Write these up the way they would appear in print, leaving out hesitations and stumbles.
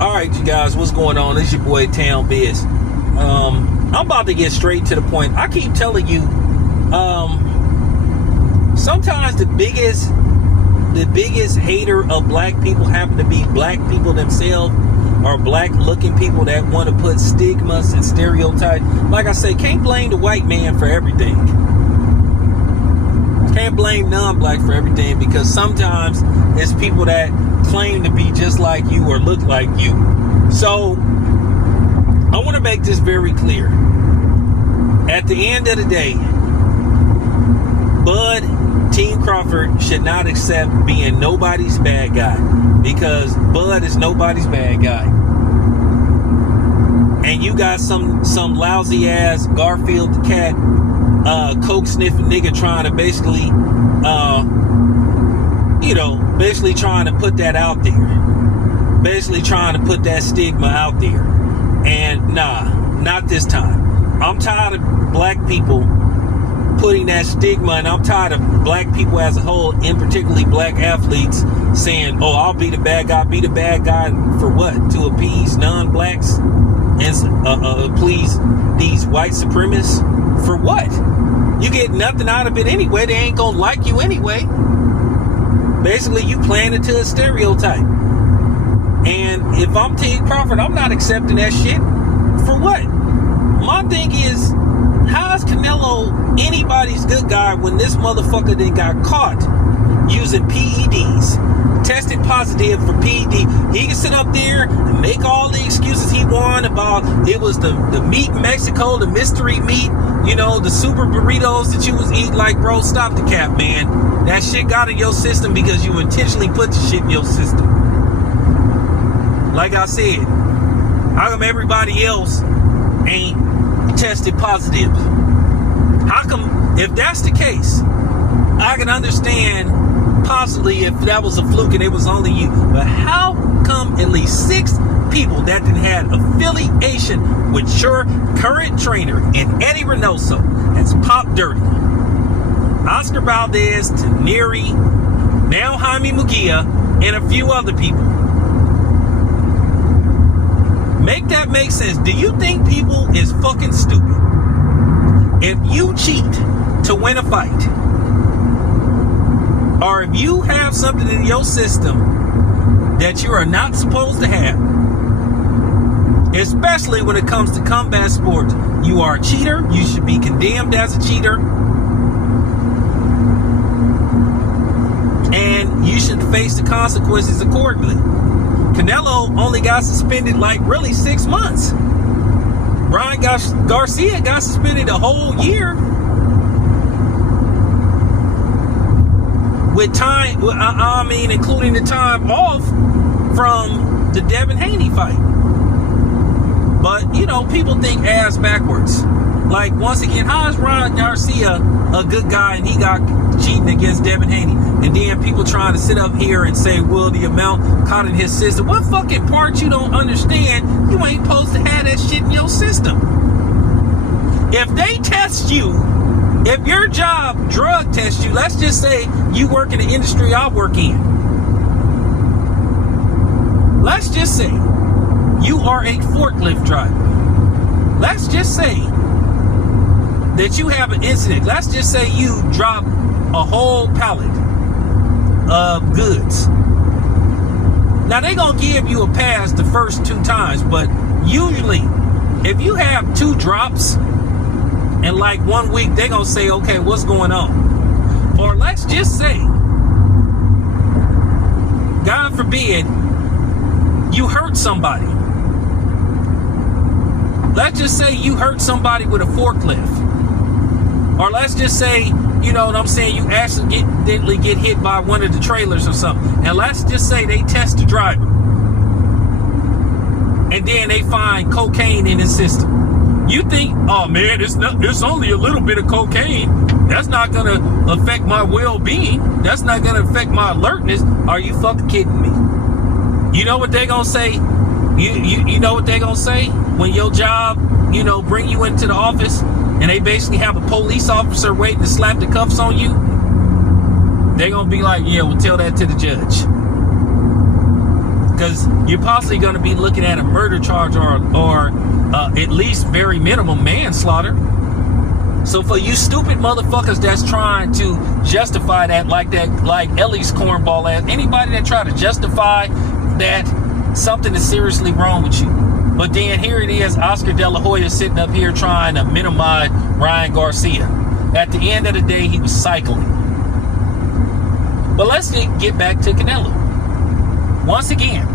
All right, you guys, what's going on? It's your boy Town Biz. I'm about to get straight to the point. I keep telling you, sometimes the biggest hater of black people happen to be black people themselves, or black looking people that want to put stigmas and stereotypes. Like I say, can't blame the white man for everything. Can't blame non-black for everything, because sometimes it's people that claim to be just like you or look like you. So I want to make this very clear. At the end of the day, Bud Team Crawford should not accept being nobody's bad guy, because Bud is nobody's bad guy. And you got some lousy ass Garfield the cat coke sniffing nigga trying to basically basically trying to put that out there, basically trying to put that stigma out there. And nah, not this time. I'm tired of black people putting that stigma, and I'm tired of black people as a whole, and particularly black athletes, saying, oh, I'll be the bad guy. Be the bad guy for what? To appease non-blacks and please these white supremacists? For what? You get nothing out of it anyway. They ain't gonna like you anyway. Basically, you playing into a stereotype. And if I'm Team Crawford, I'm not accepting that shit. For what? My thing is, how is Canelo anybody's good guy when this motherfucker then got caught using PEDs, tested positive for PED? He can sit up there and make all the excuses he want about it was the meat in Mexico, the mystery meat, the super burritos that you was eating. Like, bro, stop the cap, man. That shit got in your system because you intentionally put the shit in your system. Like I said, how come everybody else ain't tested positive? How come, if that's the case, I can understand possibly if that was a fluke and it was only you. But how come at least 6 people that didn't have affiliation with your current trainer in Eddie Reynoso has popped dirty? Oscar Valdez, Taneri, now Jaime Mugia, and a few other people. Make that make sense. Do you think people is fucking stupid? If you cheat to win a fight, or if you have something in your system that you are not supposed to have, especially when it comes to combat sports, you are a cheater. You should be condemned as a cheater. And you should face the consequences accordingly. Canelo only got suspended like really 6 months. Brian Garcia got suspended a whole year. With time, including the time off from the Devin Haney fight. But, people think ass backwards. Like, once again, how is Brian Garcia a good guy and he got cheating against Devin Haney? And then people trying to sit up here and say, well, the amount caught in his system. What fucking part you don't understand? You ain't supposed to have that shit in your system. If they test you, if your job drug tests you, let's just say you work in the industry I work in. Let's just say you are a forklift driver. Let's just say that you have an incident. Let's just say you drop a whole pallet of goods. Now, they're going to give you a pass the first 2 times, but usually if you have 2 drops in like 1 week, they're going to say, okay, what's going on? Or let's just say, God forbid, you hurt somebody. Let's just say you hurt somebody with a forklift. Or let's just say, you accidentally get hit by one of the trailers or something. And let's just say they test the driver. And then they find cocaine in his system. You think, oh man, it's only a little bit of cocaine. That's not going to affect my well-being. That's not going to affect my alertness. Are you fucking kidding me? You know what they're going to say? You know what they're going to say? When your job, bring you into the office and they basically have a police officer waiting to slap the cuffs on you, they're going to be like, yeah, we'll tell that to the judge. because you're possibly going to be looking at a murder charge or at least very minimum manslaughter. So for you stupid motherfuckers that's trying to justify that, like Ellie's cornball ass, anybody that try to justify that, something is seriously wrong with you. But then here it is, Oscar De La Hoya sitting up here trying to minimize Ryan Garcia. At the end of the day, he was cycling. But let's get back to Canelo. Once again,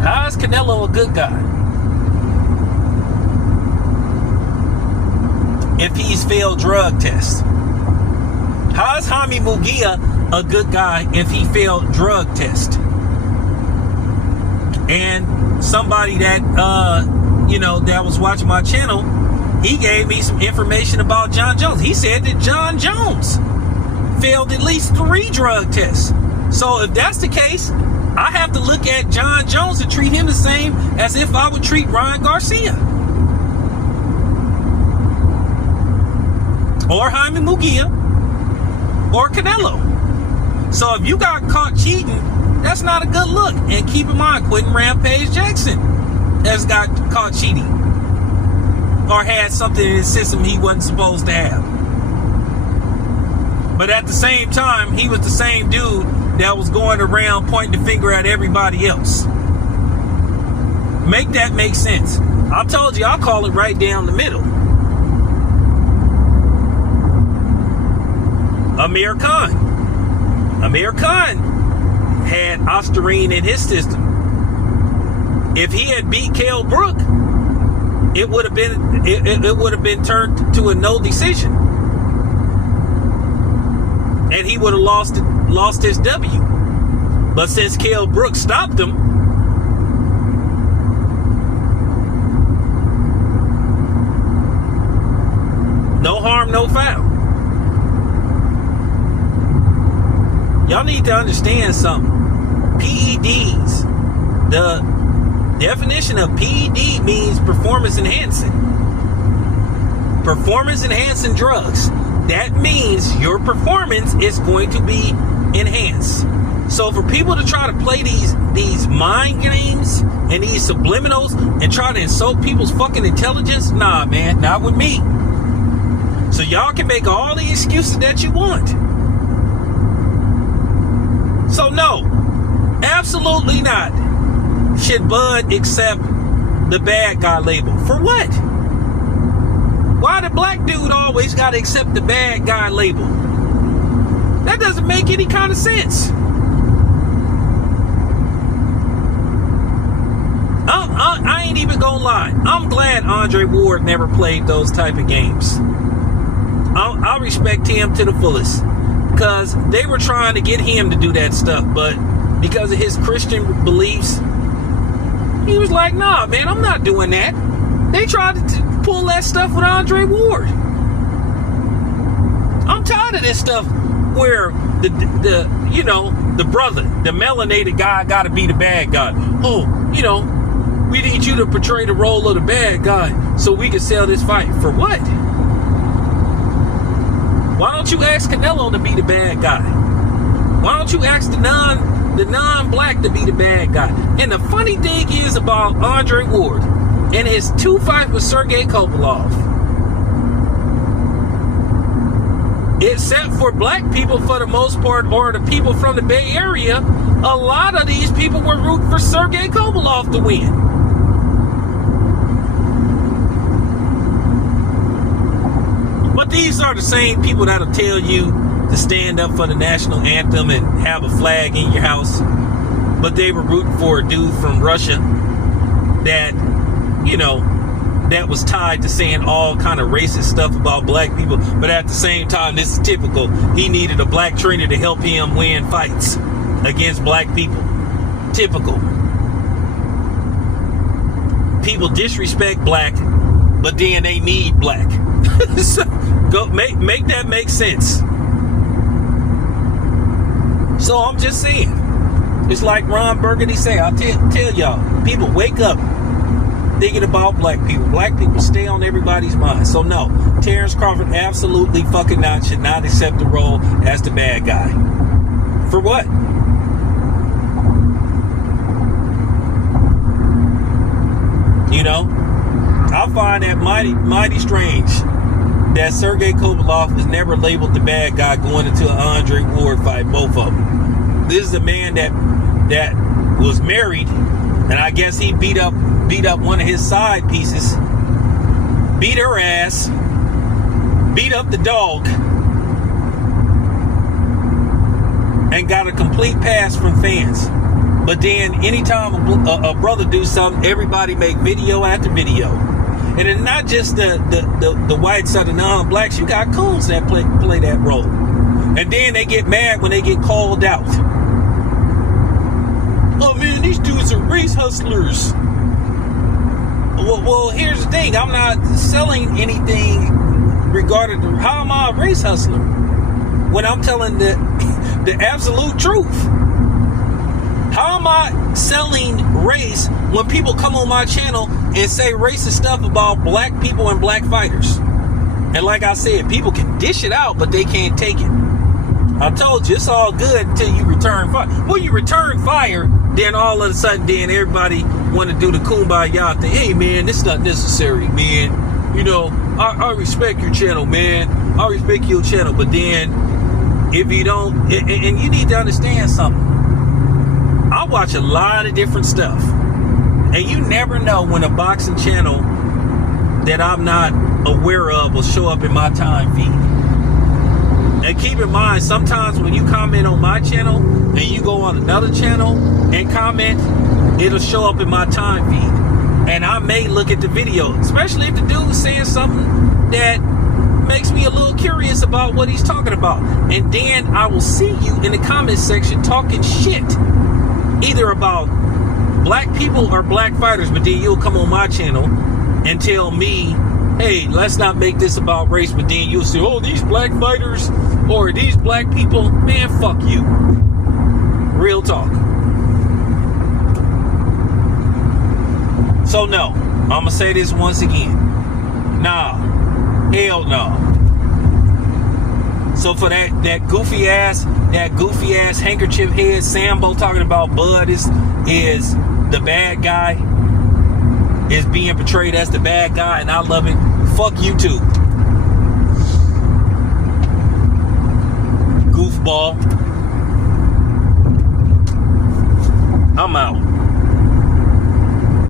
how is Canelo a good guy if he's failed drug tests? How is Jaime Munguia a good guy if he failed drug tests? And somebody that that was watching my channel, he gave me some information about John Jones. He said that John Jones failed at least 3 drug tests. So if that's the case, I have to look at John Jones and treat him the same as if I would treat Ryan Garcia or Jaime Munguia or Canelo. So if you got caught cheating, that's not a good look. And keep in mind, Quentin Rampage Jackson has got caught cheating or had something in his system he wasn't supposed to have. But at the same time, he was the same dude that was going around pointing the finger at everybody else. Make that make sense. I told you, I'll call it right down the middle. Amir Khan had Ostarine in his system. If he had beat Kell Brook, it would have been turned to a no decision, and he would have lost his W. But since Kell Brook stopped him, no harm, no foul. Y'all need to understand something. PEDs, the definition of PED means performance enhancing. Performance enhancing drugs. That means your performance is going to be enhanced. So for people to try to play these mind games and these subliminals and try to insult people's fucking intelligence, nah, man, not with me. So y'all can make all the excuses that you want. So no, absolutely not should Bud accept the bad guy label. For what? Why the black dude always got to accept the bad guy label? That doesn't make any kind of sense. I ain't even gonna lie. I'm glad Andre Ward never played those type of games. I respect him to the fullest, because they were trying to get him to do that stuff, but because of his Christian beliefs, he was like, nah, man, I'm not doing that. They tried to pull that stuff with Andre Ward. I'm tired of this stuff where the brother, the melanated guy, got to be the bad guy. Oh, we need you to portray the role of the bad guy so we can sell this fight. For what? Why don't you ask Canelo to be the bad guy? Why don't you ask the non-black to be the bad guy? And the funny thing is about Andre Ward and his 2 fights with Sergey Kopylov, except for black people for the most part, or the people from the Bay Area, a lot of these people were rooting for Sergey Kopylov to win. But these are the same people that'll tell you to stand up for the national anthem and have a flag in your house. But they were rooting for a dude from Russia that, that was tied to saying all kind of racist stuff about black people. But at the same time, this is typical. He needed a black trainer to help him win fights against black people. Typical. People disrespect black, but then they need black. So go make that make sense. So I'm just saying, it's like Ron Burgundy say, I'll tell y'all, people wake up thinking about black people. Black people stay on everybody's mind. So no, Terrence Crawford absolutely fucking should not accept the role as the bad guy. For what? You know, I find that mighty strange that Sergey Kovalov is never labeled the bad guy going into an Andre Ward fight. Both of them. This is a man that was married, and I guess he beat up one of his side pieces, beat her ass, beat up the dog, and got a complete pass from fans. But then anytime a brother do something, everybody make video after video. And it's not just the whites or the non-blacks. You got coons that play that role. And then they get mad when they get called out. Oh man, these dudes are race hustlers. Well, here's the thing. I'm not selling anything regarding how am I a race hustler when I'm telling the absolute truth. How am I selling race when people come on my channel and say racist stuff about black people and black fighters? And like I said, people can dish it out, but they can't take it. I told you, it's all good until you return fire. When you return fire, then all of a sudden, then everybody want to do the kumbaya thing. Hey, man, this is not necessary, man. You know, I respect your channel, man. I respect your channel. But then, if you don't, and you need to understand something. I watch a lot of different stuff. And you never know when a boxing channel that I'm not aware of will show up in my time feed. And keep in mind, sometimes when you comment on my channel and you go on another channel and comment, it'll show up in my time feed. And I may look at the video, especially if the dude's saying something that makes me a little curious about what he's talking about. And then I will see you in the comment section talking shit, either about black people or black fighters, but then you'll come on my channel and tell me, hey, let's not make this about race, but then you'll say, oh, these black fighters or these black people, man, fuck you. Real talk. So no, I'm gonna say this once again. Nah, hell no. So for that goofy ass handkerchief head Sambo talking about Bud is the bad guy, is being portrayed as the bad guy, and I love it. Fuck you too. Goofball. I'm out.